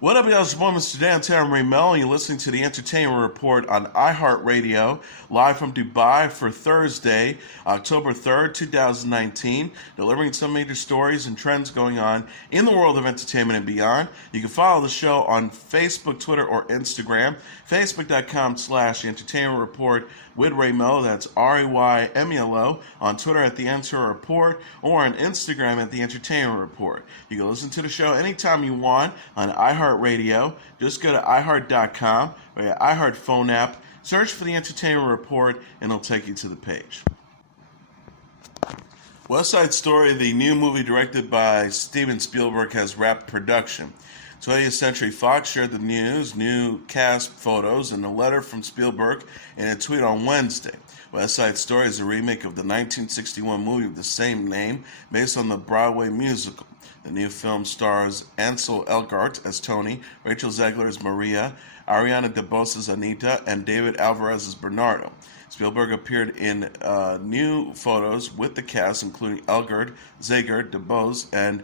What up, y'all? It's your boy, Mr. Dan Reynolds, and you're listening to the Entertainment Report on iHeartRadio, live from Dubai for Thursday, October 3rd, 2019, delivering some major stories and trends going on in the world of entertainment and beyond. You can follow the show on Facebook, Twitter, or Instagram, facebook.com/The Entertainment Report with Melo, that's RAYMELO, on Twitter at The Entertainment Report, or on Instagram at The Entertainment Report. You can listen to the show anytime you want on iHeartRadio. Just go to iHeart.com or your iHeart phone app, search for The Entertainment Report, and it'll take you to the page. West Side Story, the new movie directed by Steven Spielberg, has wrapped production. 20th Century Fox shared the news, new cast photos, and a letter from Spielberg in a tweet on Wednesday. West Side Story is a remake of the 1961 movie of the same name, based on the Broadway musical. The new film stars Ansel Elgort as Tony, Rachel Zegler as Maria, Ariana DeBose as Anita, and David Alvarez as Bernardo. Spielberg appeared in new photos with the cast, including Elgort, Zegler, DeBose, and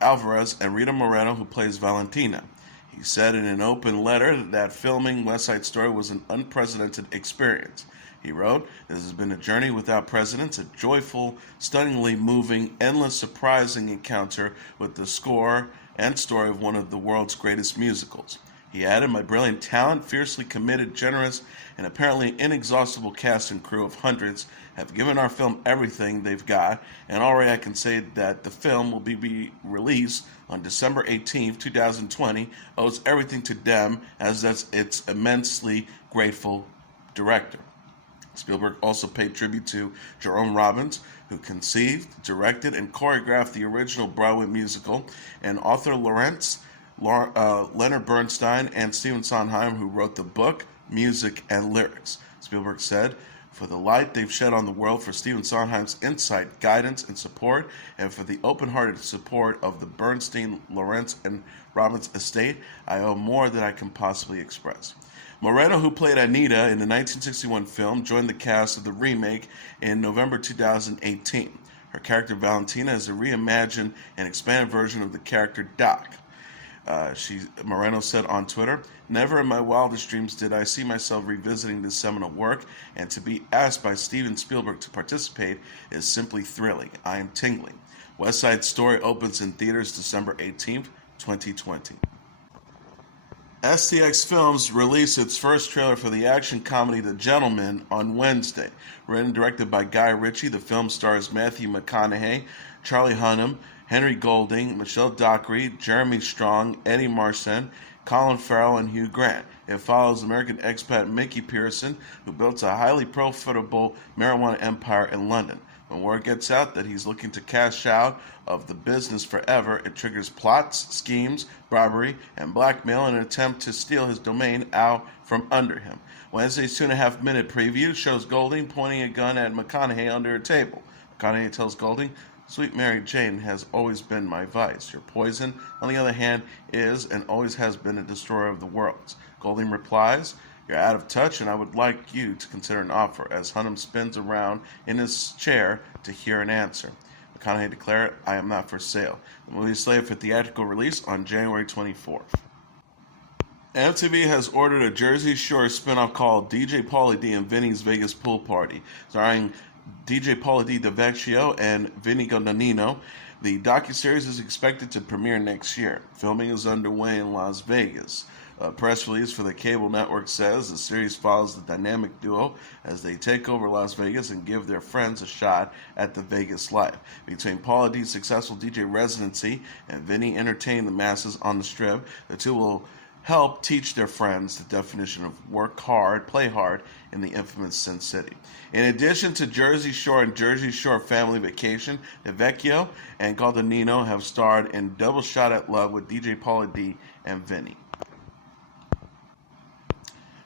Alvarez, and Rita Moreno, who plays Valentina. He said in an open letter that filming West Side Story was an unprecedented experience. He wrote, "This has been a journey without precedents, a joyful, stunningly moving, endless, surprising encounter with the score and story of one of the world's greatest musicals." He added, "My brilliant talent, fiercely committed, generous, and apparently inexhaustible cast and crew of hundreds have given our film everything they've got, and already I can say that the film will be released on December 18th, 2020, owes everything to them, as does its immensely grateful director." Spielberg also paid tribute to Jerome Robbins, who conceived, directed, and choreographed the original Broadway musical, and Arthur Laurents, Leonard Bernstein, and Stephen Sondheim, who wrote the book, music, and lyrics. Spielberg said, "For the light they've shed on the world, for Stephen Sondheim's insight, guidance, and support, and for the open-hearted support of the Bernstein, Laurents, and Robbins estate, I owe more than I can possibly express." Moreno, who played Anita in the 1961 film, joined the cast of the remake in November 2018. Her character Valentina is a reimagined and expanded version of the character Doc. Moreno said on Twitter, "Never in my wildest dreams did I see myself revisiting this seminal work, and to be asked by Steven Spielberg to participate is simply thrilling. I am tingling." West Side Story opens in theaters December 18th, 2020. STX Films released its first trailer for the action comedy The Gentleman on Wednesday. Written and directed by Guy Ritchie, the film stars Matthew McConaughey, Charlie Hunnam, Henry Golding, Michelle Dockery, Jeremy Strong, Eddie Marsan, Colin Farrell, and Hugh Grant. It follows American expat Mickey Pearson, who built a highly profitable marijuana empire in London. When word gets out that he's looking to cash out of the business forever, it triggers plots, schemes, robbery, and blackmail in an attempt to steal his domain out from under him. Wednesday's 2.5-minute preview shows Golding pointing a gun at McConaughey under a table. McConaughey tells Golding, "Sweet Mary Jane has always been my vice. Your poison, on the other hand, is and always has been a destroyer of the worlds." Golding replies, "You're out of touch, and I would like you to consider an offer," as Hunnam spins around in his chair to hear an answer. McConaughey declared, "I am not for sale." The movie is slated for theatrical release on January 24th. MTV has ordered a Jersey Shore spinoff called DJ Pauly D and Vinny's Vegas Pool Party, starring DJ Pauly D DeVecchio and Vinny Nonino. The docuseries is expected to premiere next year. Filming is underway in Las Vegas. A press release for the cable network says the series follows the dynamic duo as they take over Las Vegas and give their friends a shot at the Vegas life. Between Pauly D's successful DJ residency and Vinny entertaining the masses on the Strip, the two will help teach their friends the definition of work hard, play hard in the infamous Sin City. In addition to Jersey Shore and Jersey Shore Family Vacation, DeVecchio and Guadagnino have starred in Double Shot at Love with DJ Pauly D and Vinny.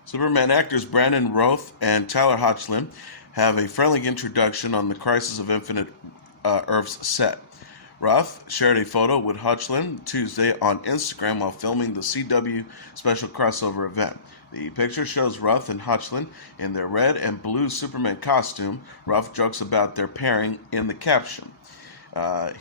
Superman actors Brandon Routh and Tyler Hoechlin have a friendly introduction on the Crisis of Infinite Earths set. Routh shared a photo with Hoechlin Tuesday on Instagram while filming the CW special crossover event. The picture shows Routh and Hoechlin in their red and blue Superman costume. Routh jokes about their pairing in the caption.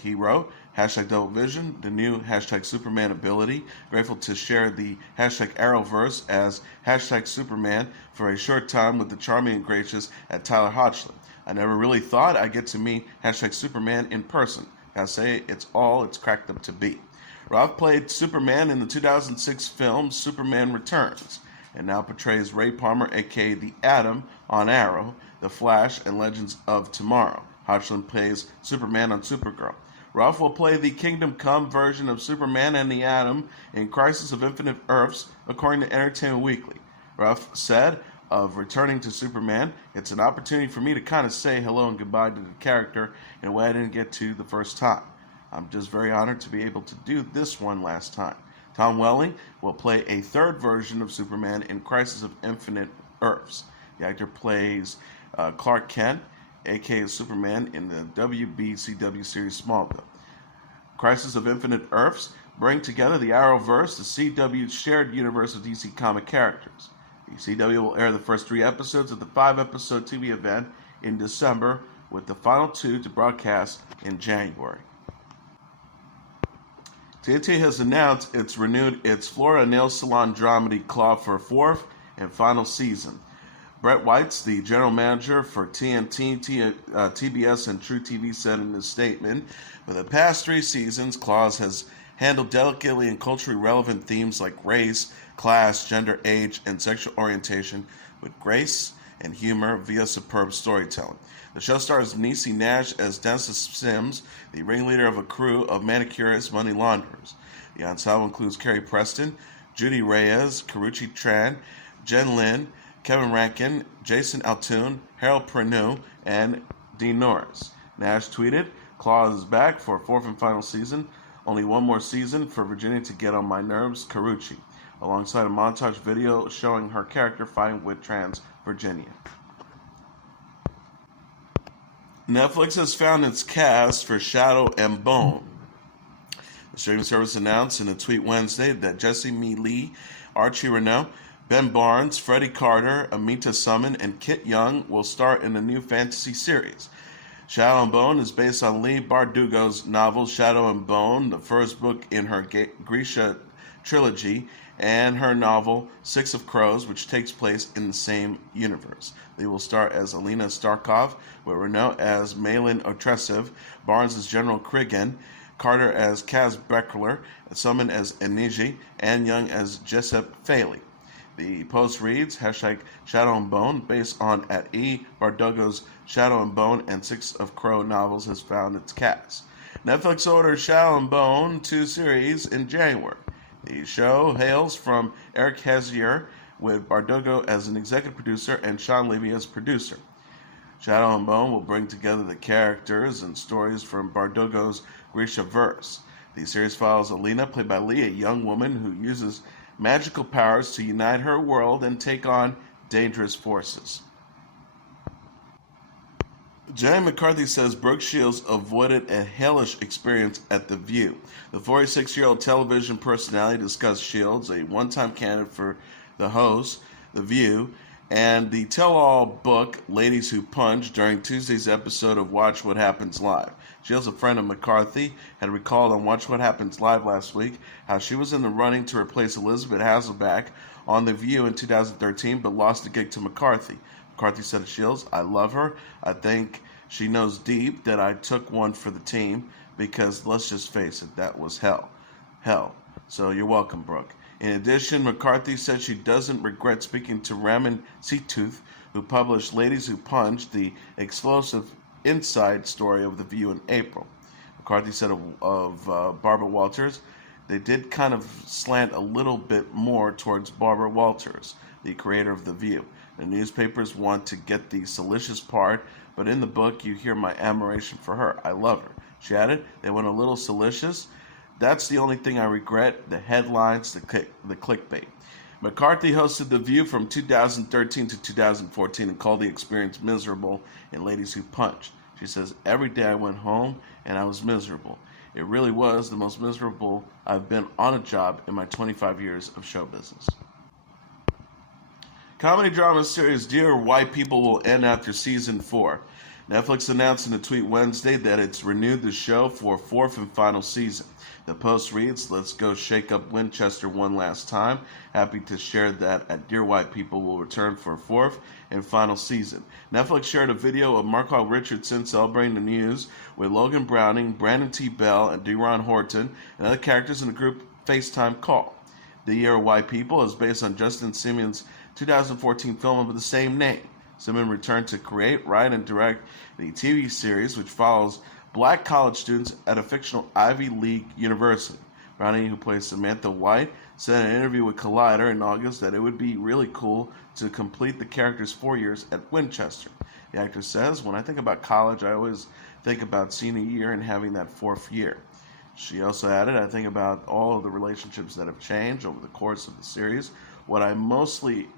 He wrote, Hashtag Double Vision, the new hashtag Superman ability. Grateful to share the hashtag Arrowverse as hashtag Superman for a short time with the charming and gracious at Tyler Hoechlin. I never really thought I'd get to meet hashtag Superman in person. Gotta say, it's all it's cracked up to be. Routh played Superman in the 2006 film Superman Returns, and now portrays Ray Palmer, aka the Atom, on Arrow, The Flash, and Legends of Tomorrow. Hoechlin plays Superman on Supergirl. Routh will play the Kingdom Come version of Superman and the Atom in Crisis of Infinite Earths, according to Entertainment Weekly. Routh said of returning to Superman, "It's an opportunity for me to kind of say hello and goodbye to the character in a way I didn't get to the first time. I'm just very honored to be able to do this one last time." Tom Welling will play a third version of Superman in Crisis of Infinite Earths. The actor plays Clark Kent, aka Superman, in the WBCW series Smallville. Crisis of Infinite Earths bring together the Arrowverse, the CW's shared universe of DC comic characters. The CW will air the first 3 episodes of the 5-episode TV event in December, with the final 2 to broadcast in January. TNT has announced it's renewed its Florida nail salon dramedy Claw for a 4th and final season. Brett White's the general manager for TNT, TBS, and True TV said in his statement, "For the past 3 seasons, Claws has handled delicately and culturally relevant themes like race, class, gender, age, and sexual orientation with grace and humor via superb storytelling." The show stars Niecy Nash as Dennis Sims, the ringleader of a crew of manicurists, money launderers. The ensemble includes Carrie Preston, Judy Reyes, Karuchi Tran, Jen Lin, Kevin Rankin, Jason Altoon, Harold Perrineau, and Dean Norris. Nash tweeted, "Claws is back for a 4th and final season. Only one more season for Virginia to get on my nerves, Karuchi," alongside a montage video showing her character fighting with trans Virginia. Netflix has found its cast for Shadow and Bone. The streaming service announced in a tweet Wednesday that Jessie Mei Li, Archie Renaux, Ben Barnes, Freddie Carter, Amita Summon, and Kit Young will star in a new fantasy series. Shadow and Bone is based on Leigh Bardugo's novel Shadow and Bone, the first book in her Grisha trilogy, and her novel Six of Crows, which takes place in the same universe. They will star as Alina Starkov, with Renaux as Malin Otresev, Barnes as General Krigan, Carter as Kaz Beckler, Summon as Eniji, and Young as Jessup Faley. The post reads, hashtag Shadow and Bone, based on at E. Bardugo's Shadow and Bone and Six of Crow novels, has found its cast. Netflix ordered Shadow and Bone 2 series in January. The show hails from Eric Hezier, with Bardugo as an executive producer and Sean Levy as producer. Shadow and Bone will bring together the characters and stories from Bardugo's Grisha verse. The series follows Alina, played by Lee, a young woman who uses magical powers to unite her world and take on dangerous forces. Jenny McCarthy says Brooke Shields avoided a hellish experience at The View. The 46-year-old television personality discussed Shields, a one-time candidate for the host, The View, and the tell-all book, Ladies Who Punch, during Tuesday's episode of Watch What Happens Live. Shields, a friend of McCarthy, had recalled on Watch What Happens Live last week how she was in the running to replace Elizabeth Hasselbeck on The View in 2013, but lost the gig to McCarthy. McCarthy said to Shields, "I love her. I think she knows deep that I took one for the team, because let's just face it, that was hell. So you're welcome, Brooke." In addition, McCarthy said she doesn't regret speaking to Raman Seetooth, who published Ladies Who Punch, the explosive inside story of The View in April. McCarthy said of Barbara Walters, "They did kind of slant a little bit more towards Barbara Walters, the creator of The View. The newspapers want to get the salacious part, but in the book you hear my admiration for her. I love her." She added, "They went a little salacious. That's the only thing I regret, the headlines, the clickbait." McCarthy hosted The View from 2013 to 2014 and called the experience miserable in Ladies Who Punch. She says, "Every day I went home and I was miserable. It really was the most miserable I've been on a job in my 25 years of show business." Comedy drama series Dear White People will end after season 4. Netflix announced in a tweet Wednesday that it's renewed the show for a fourth and final season. The post reads, "Let's go shake up Winchester one last time. Happy to share that at Dear White People will return for a fourth and final season." Netflix shared a video of Marco Richardson celebrating the news with Logan Browning, Brandon T. Bell, and Deron Horton, and other characters in the group FaceTime call. The Year of White People is based on Justin Simon's 2014 film of the same name. Simon returned to create, write, and direct the TV series, which follows black college students at a fictional Ivy League university. Browning, who plays Samantha White, said in an interview with Collider in August that it would be really cool to complete the character's 4 years at Winchester. The actor says, "When I think about college, I always think about senior year and having that fourth year." She also added, "I think about all of the relationships that have changed over the course of the series. What I mostly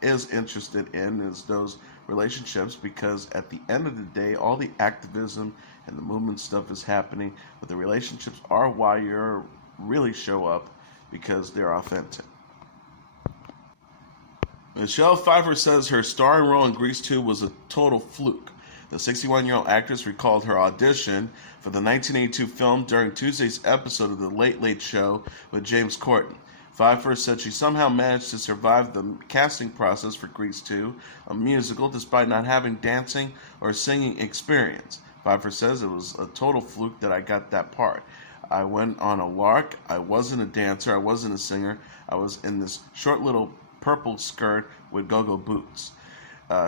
is interested in is those relationships, because at the end of the day, all the activism and the movement stuff is happening, but the relationships are why you really show up, because they're authentic." Michelle Pfeiffer says her starring role in Grease 2 was a total fluke. The 61-year-old actress recalled her audition for the 1982 film during Tuesday's episode of The Late Late Show with James Corden. Pfeiffer said she somehow managed to survive the casting process for Grease 2, a musical, despite not having dancing or singing experience. Pfeiffer says, "It was a total fluke that I got that part. I went on a lark. I wasn't a dancer. I wasn't a singer. I was in this short little purple skirt with go-go boots."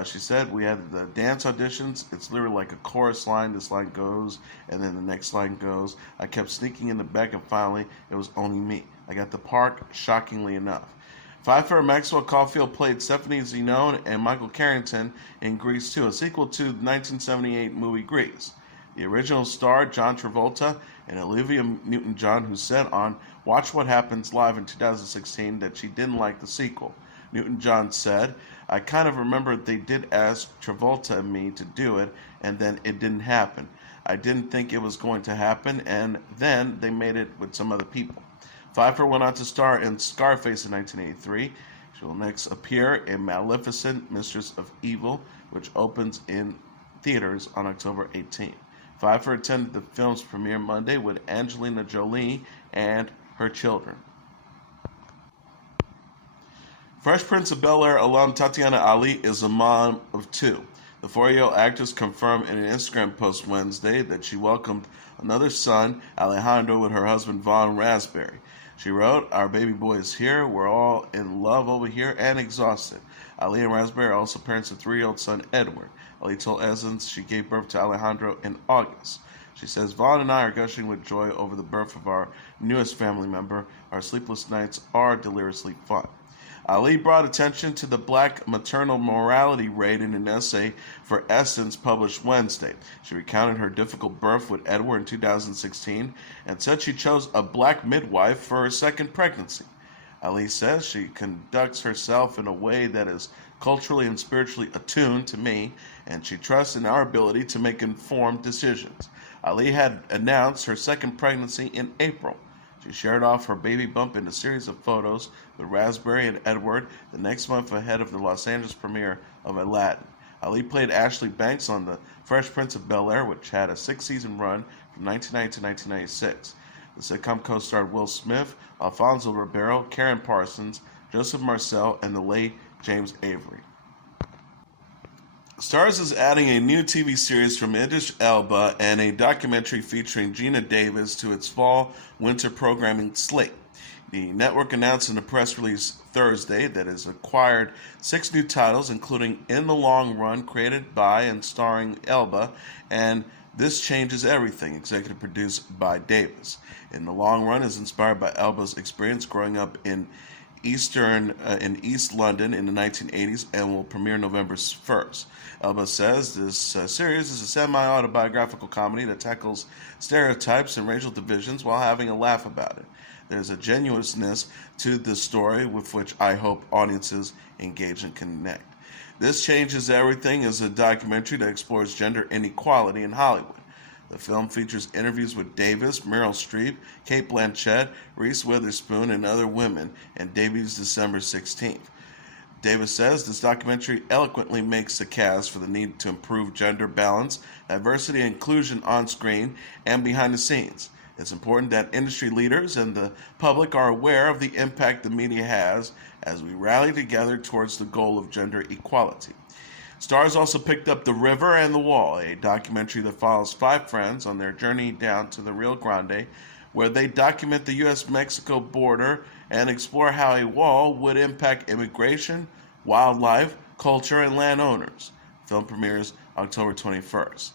She said, "We had the dance auditions. It's literally like a chorus line. This line goes, and then the next line goes. I kept sneaking in the back, and finally, it was only me. I got the part, shockingly enough." Pfeiffer and Maxwell Caulfield played Stephanie Zenone and Michael Carrington in Grease 2, a sequel to the 1978 movie Grease. The original starred John Travolta and Olivia Newton-John, who said on Watch What Happens Live in 2016 that she didn't like the sequel. Newton-John said, "I kind of remember they did ask Travolta and me to do it, and then it didn't happen. I didn't think it was going to happen, and then they made it with some other people." Pfeiffer went on to star in Scarface in 1983. She will next appear in Maleficent, Mistress of Evil, which opens in theaters on October 18th. Pfeiffer attended the film's premiere Monday with Angelina Jolie and her children. Fresh Prince of Bel-Air alum Tatyana Ali is a mom of two. The 4-year-old actress confirmed in an Instagram post Wednesday that she welcomed another son, Alejandro, with her husband Vaughn Raspberry. She wrote, "Our baby boy is here. We're all in love over here and exhausted." Ali and Raspberry are also parents of 3-year-old son Edward. Ali told Essence she gave birth to Alejandro in August. She says, "Vaughn and I are gushing with joy over the birth of our newest family member. Our sleepless nights are deliriously fun." Ali brought attention to the black maternal morality rate in an essay for Essence published Wednesday. She recounted her difficult birth with Edward in 2016 and said she chose a black midwife for her second pregnancy. Ali says she conducts herself in a way that is culturally and spiritually attuned to me, and she trusts in our ability to make informed decisions. Ali had announced her second pregnancy in April. She shared off her baby bump in a series of photos with Raspberry and Edward the next month ahead of the Los Angeles premiere of Aladdin. Ali played Ashley Banks on The Fresh Prince of Bel-Air, which had a 6-season run from 1990 to 1996. The sitcom co-starred Will Smith, Alfonso Ribeiro, Karen Parsons, Joseph Marcel, and the late James Avery. Starz is adding a new TV series from Idris Elba and a documentary featuring Geena Davis to its fall-winter programming slate. The network announced in a press release Thursday that it has acquired 6 new titles, including In the Long Run, created by and starring Elba, and This Changes Everything, executive produced by Davis. In the Long Run is inspired by Elba's experience growing up in East London in the 1980s and will premiere November 1st. Elba says this series is a semi-autobiographical comedy that tackles stereotypes and racial divisions while having a laugh about it. There's a genuineness to this story with which I hope audiences engage and connect. This Changes Everything is a documentary that explores gender inequality in Hollywood. The film features interviews with Davis, Meryl Streep, Cate Blanchett, Reese Witherspoon, and other women, and debuts December 16th. Davis says this documentary eloquently makes the case for the need to improve gender balance, diversity, and inclusion on screen and behind the scenes. It's important that industry leaders and the public are aware of the impact the media has as we rally together towards the goal of gender equality. Starz also picked up The River and the Wall, a documentary that follows 5 friends on their journey down to the Rio Grande, where they document the U.S.-Mexico border and explore how a wall would impact immigration, wildlife, culture, and landowners. Film premieres October 21st.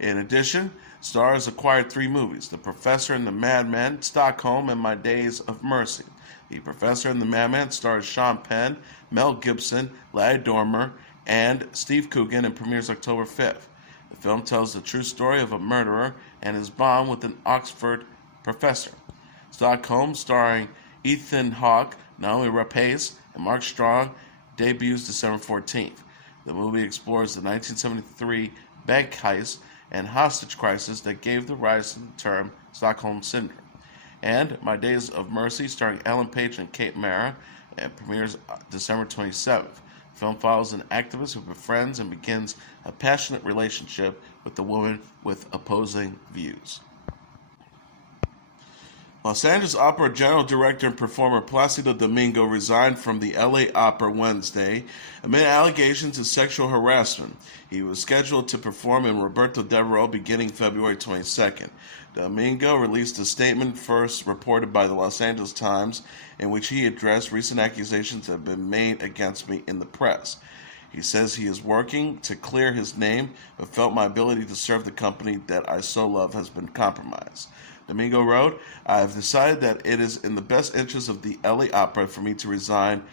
In addition, Starz acquired 3 movies: The Professor and the Madman, Stockholm, and My Days of Mercy. The Professor and the Madman stars Sean Penn, Mel Gibson, Larry Dormer, and Steve Coogan and premieres October 5th. The film tells the true story of a murderer and his bond with an Oxford professor. Stockholm, starring Ethan Hawke, Naomi Rapace, and Mark Strong, debuts December 14th. The movie explores the 1973 bank heist and hostage crisis that gave the rise to the term Stockholm Syndrome. And My Days of Mercy, starring Ellen Page and Kate Mara, and premieres December 27th. The film follows an activist who befriends and begins a passionate relationship with a woman with opposing views. Los Angeles Opera General Director and performer Placido Domingo resigned from the LA Opera Wednesday amid allegations of sexual harassment. He was scheduled to perform in Roberto Devereux beginning February 22nd. Domingo released a statement first reported by the Los Angeles Times in which he addressed recent accusations that have been made against me in the press. He says he is working to clear his name, but felt my ability to serve the company that I so love has been compromised. Domingo wrote, I have decided that it is in the best interest of the LA Opera for me to resign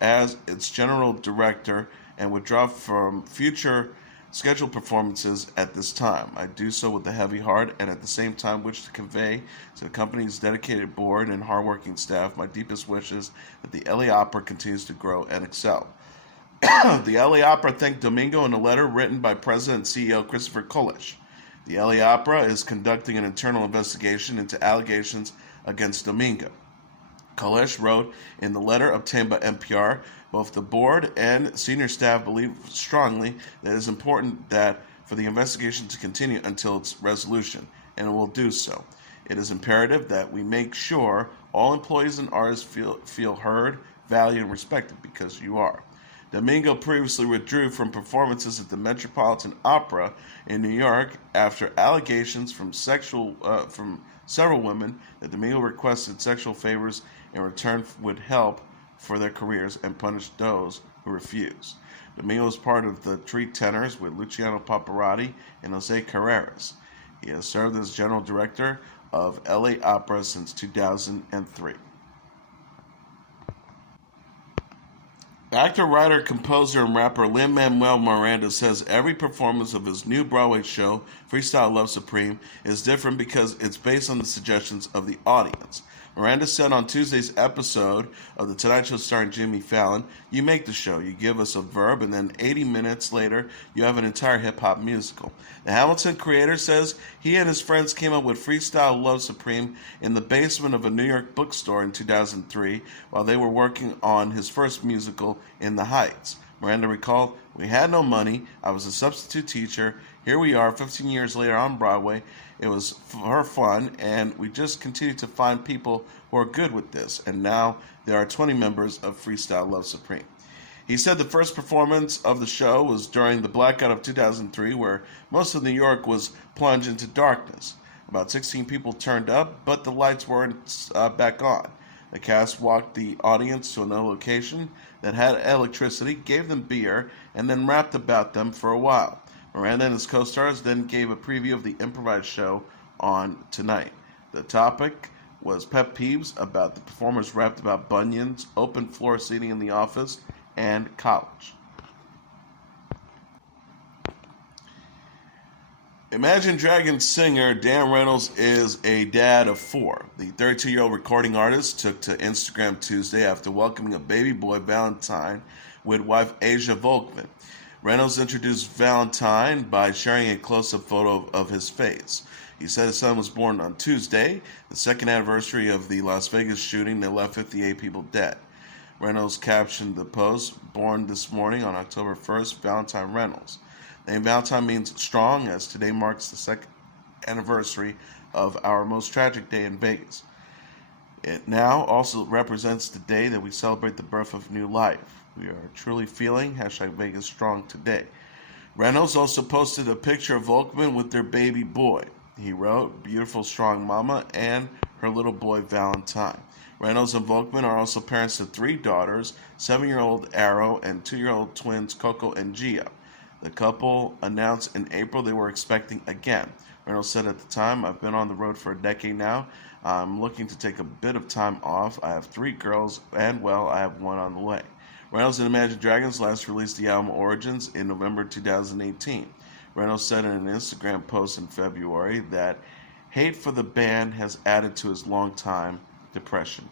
as its general director and withdraw from future scheduled performances at this time. I do so with a heavy heart and at the same time wish to convey to the company's dedicated board and hardworking staff my deepest wishes that the LA Opera continues to grow and excel. The LA Opera thanked Domingo in a letter written by President and CEO Christopher Kolish. The LA Opera is conducting an internal investigation into allegations against Domingo. Kolish wrote in the letter obtained by NPR, both the board and senior staff believe strongly that it is important that for the investigation to continue until its resolution, and it will do so. It is imperative that we make sure all employees and artists feel heard, valued, and respected, because you are. Domingo previously withdrew from performances at the Metropolitan Opera in New York after allegations from several women that Domingo requested sexual favors in return would help for their careers and punish those who refuse. Domingo is part of the Three Tenors with Luciano Pavarotti and Jose Carreras. He has served as general director of LA Opera since 2003. Actor, writer, composer, and rapper Lin-Manuel Miranda says every performance of his new Broadway show, Freestyle Love Supreme, is different because it's based on the suggestions of the audience. Miranda said on Tuesday's episode of The Tonight Show starring Jimmy Fallon, you make the show, you give us a verb, and then 80 minutes later, you have an entire hip-hop musical. The Hamilton creator says he and his friends came up with Freestyle Love Supreme in the basement of a New York bookstore in 2003 while they were working on his first musical, In the Heights. Miranda recalled, we had no money, I was a substitute teacher, here we are 15 years later on Broadway. It was for fun, and we just continue to find people who are good with this. And now there are 20 members of Freestyle Love Supreme. He said the first performance of the show was during the blackout of 2003, where most of New York was plunged into darkness. About 16 people turned up, but the lights weren't back on. The cast walked the audience to another location that had electricity, gave them beer, and then rapped about them for a while. Miranda and his co-stars then gave a preview of the improvised show on Tonight. The topic was pet peeves about the performers rapped about bunions, open floor seating in the office, and college. Imagine Dragons singer Dan Reynolds is a dad of 4. The 32-year-old recording artist took to Instagram Tuesday after welcoming a baby boy, Valentine, with wife Asia Volkman. Reynolds introduced Valentine by sharing a close-up photo of his face. He said his son was born on Tuesday, the second anniversary of the Las Vegas shooting that left 58 people dead. Reynolds captioned the post, "Born this morning on October 1st, Valentine Reynolds." The name Valentine means strong, as today marks the second anniversary of our most tragic day in Vegas. It now also represents the day that we celebrate the birth of new life. We are truly feeling #Vegas strong today. Reynolds also posted a picture of Hoechlin with their baby boy. He wrote, "Beautiful, strong mama and her little boy Valentine." Reynolds and Hoechlin are also parents to 3 daughters, 7-year-old Arrow and 2-year-old twins Coco and Gia. The couple announced in April they were expecting again. Reynolds said at the time, "I've been on the road for a decade now. I'm looking to take a bit of time off. I have 3 girls, and well, I have 1 on the way." Reynolds and Imagine Dragons last released the album Origins in November 2018. Reynolds said in an Instagram post in February that hate for the band has added to his long-time depression.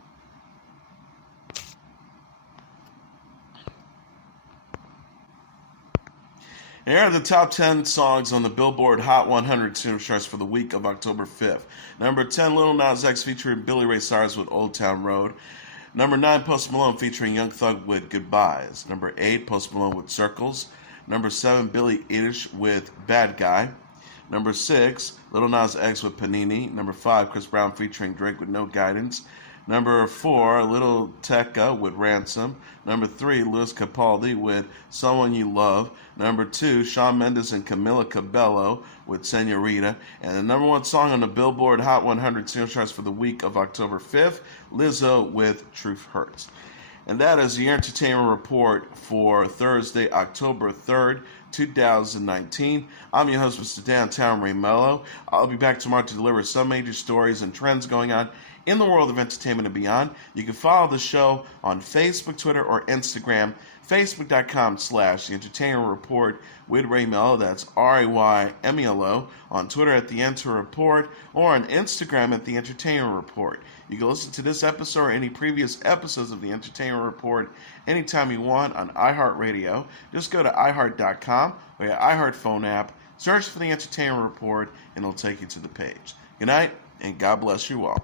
Here are the top 10 songs on the Billboard Hot 100 charts for the week of October 5th. Number 10, Lil Nas X featuring Billy Ray Cyrus with Old Town Road. Number 9, Post Malone featuring Young Thug with Goodbyes. Number 8, Post Malone with Circles. Number 7, Billie Eilish with Bad Guy. Number 6, Lil Nas X with Panini. Number 5, Chris Brown featuring Drake with No Guidance. Number 4, Little Tecca with Ransom. Number 3, Lewis Capaldi with Someone You Love. Number 2, Shawn Mendes and Camila Cabello with Señorita. And the number 1 song on the Billboard Hot 100 single charts for the week of October 5th, Lizzo with Truth Hurts. And that is the entertainment report for Thursday, October 3rd, 2019. I'm your host, Mr. Downtown Ray Melo. I'll be back tomorrow to deliver some major stories and trends going on in the world of entertainment and beyond. You can follow the show on Facebook, Twitter, or Instagram. Facebook.com/The Entertainment Report with Ray Melo. That's RAYMELO. On Twitter at The Enter Report, or on Instagram at The Entertainment Report. You can listen to this episode or any previous episodes of The Entertainment Report anytime you want on iHeartRadio. Just go to iHeart.com or your iHeart phone app, search for The Entertainment Report, and it'll take you to the page. Good night, and God bless you all.